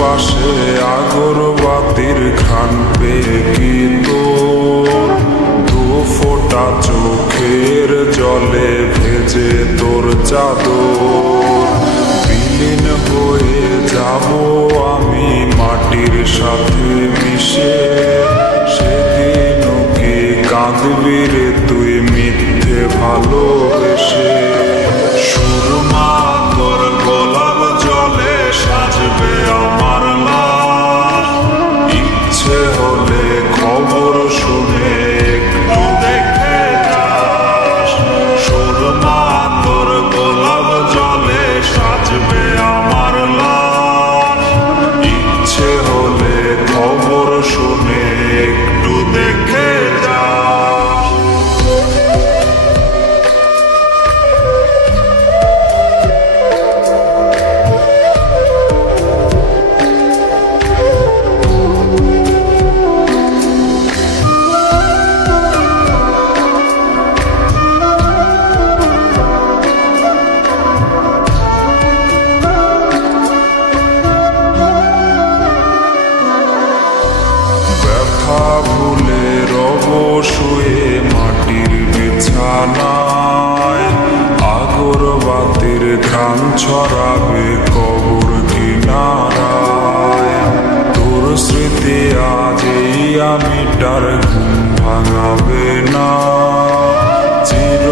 পাশে আগরবাতির খান পেয়ে তোর? দু ফোটা চোখের জলে ভেজে তোর চাদর। বিলীন হয়ে যাব আমি মাটির সাথে মিশে। সেদিন কি কাঁদবি রে তুই মিথ্যে ভালোবেসে? প্রাণ ছড়াবে কবর কিনারায়। তোর স্মৃতি আজ এই আমি ডার ঘুম ভাঙাবে না। চির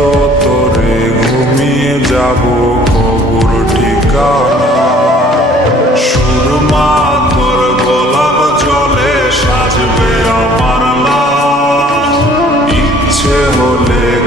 তোরে ঘুমিয়ে যাব কবর ঠিকানা। সুরমা জলে সাজবে হলে